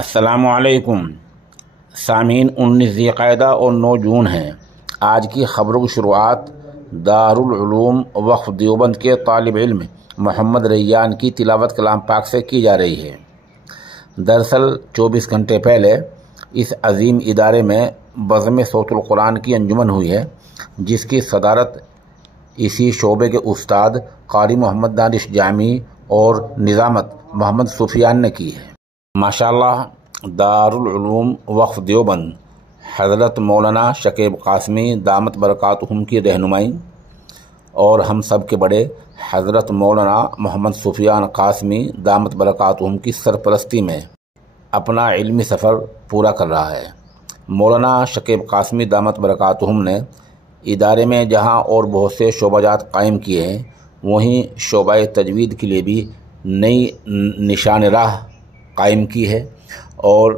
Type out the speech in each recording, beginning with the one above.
السلام علیکم سامعین، 19 ذی القعدہ اور 9 جون ہیں۔ آج کی خبروں کی شروعات دارالعلوم وقف دیوبند کے طالب علم محمد ریان کی تلاوت کلام پاک سے کی جا رہی ہے۔ دراصل 24 گھنٹے پہلے اس عظیم ادارے میں بزم صوت القرآن کی انجمن ہوئی ہے، جس کی صدارت اسی شعبے کے استاد قاری محمد دانش جامی اور نظامت محمد سفیان نے کی ہے۔ ماشاءاللہ، دارالعلوم وقف دیوبند حضرت مولانا شکیب قاسمی دامت برکاتہم کی رہنمائی اور ہم سب کے بڑے حضرت مولانا محمد سفیان قاسمی دامت برکاتہم کی سرپرستی میں اپنا علمی سفر پورا کر رہا ہے۔ مولانا شکیب قاسمی دامت برکاتہم نے ادارے میں جہاں اور بہت سے شعبہ جات قائم کیے ہیں، وہیں شعبہ تجوید کے لیے بھی نئی نشان راہ قائم کی ہے اور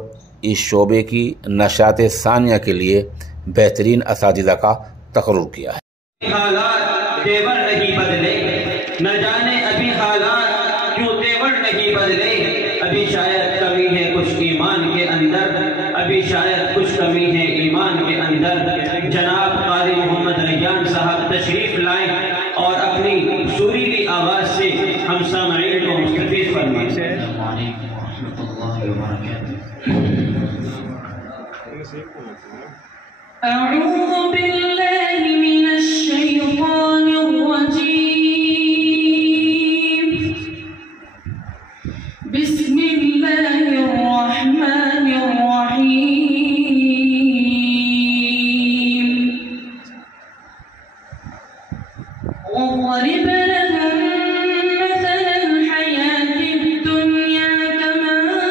اس شعبے کی نشاط ثانیہ کے لیے بہترین اساتذہ کا تقرر کیا ہے۔ حالات تیور نہیں بدلے، نہ جانے ابھی حالات کیوں تیور نہیں بدلے، ابھی شاید کمی ہے کچھ ایمان کے اندر، ابھی شاید کچھ کمی ہے ایمان کے اندر۔ جناب قاری محمد ریان صاحب تشریف لائیں اور اپنی سریلی آواز سے ہم سامعین کو مستفید فرمائیں۔ أعوذ بالله من الشيطان الرجيم، بسم الله الرحمن الرحيم، وضرب لهم مثل الحياة الدنيا كماء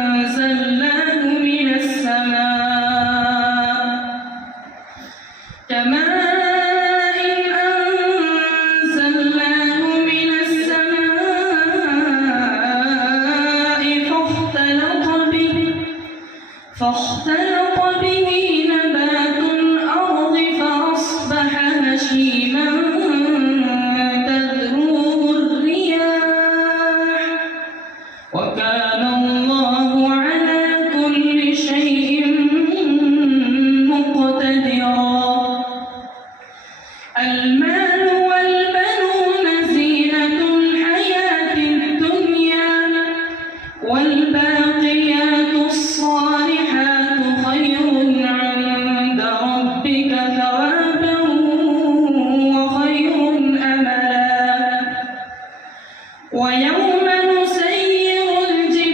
أنزلناه من السماء فاختلط به نبات الأرض فأصبح هشيما تذروه الرياح وكان الله على كل شيء مقتدرا. المال والبنون زينة الحياة الدنيا والباقيات الصالحات خير عند ربك ثوابا وخير أملا. ويوم نسير الجبال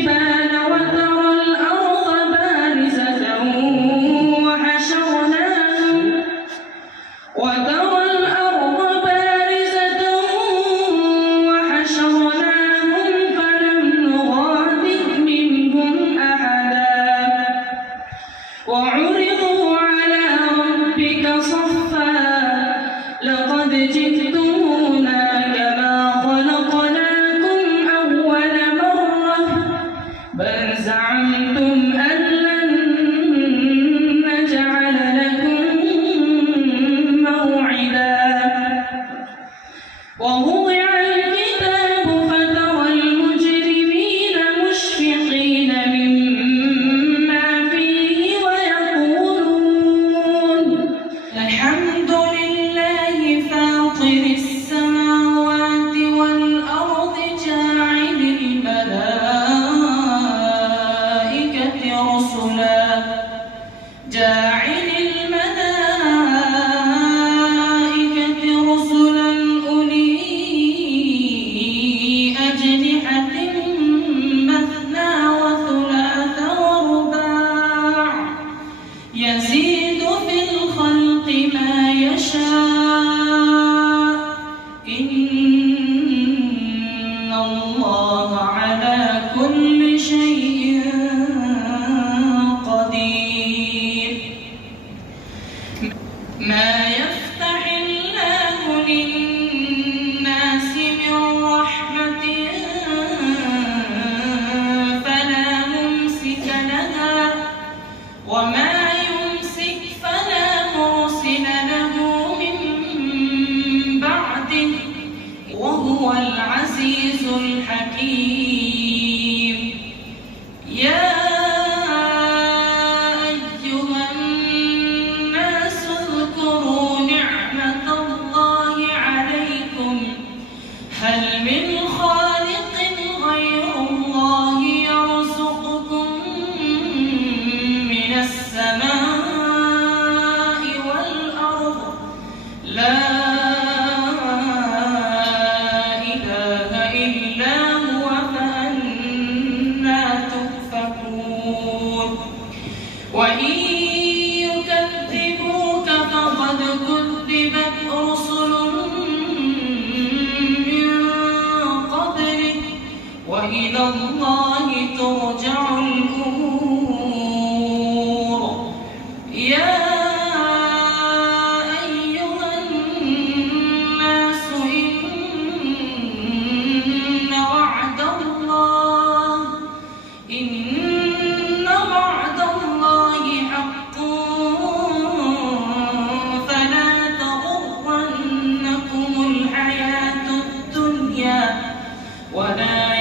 الله ترجع الأمور يا أيها الناس إن وعد الله حق فلا تغرنكم الحياة الدنيا ولا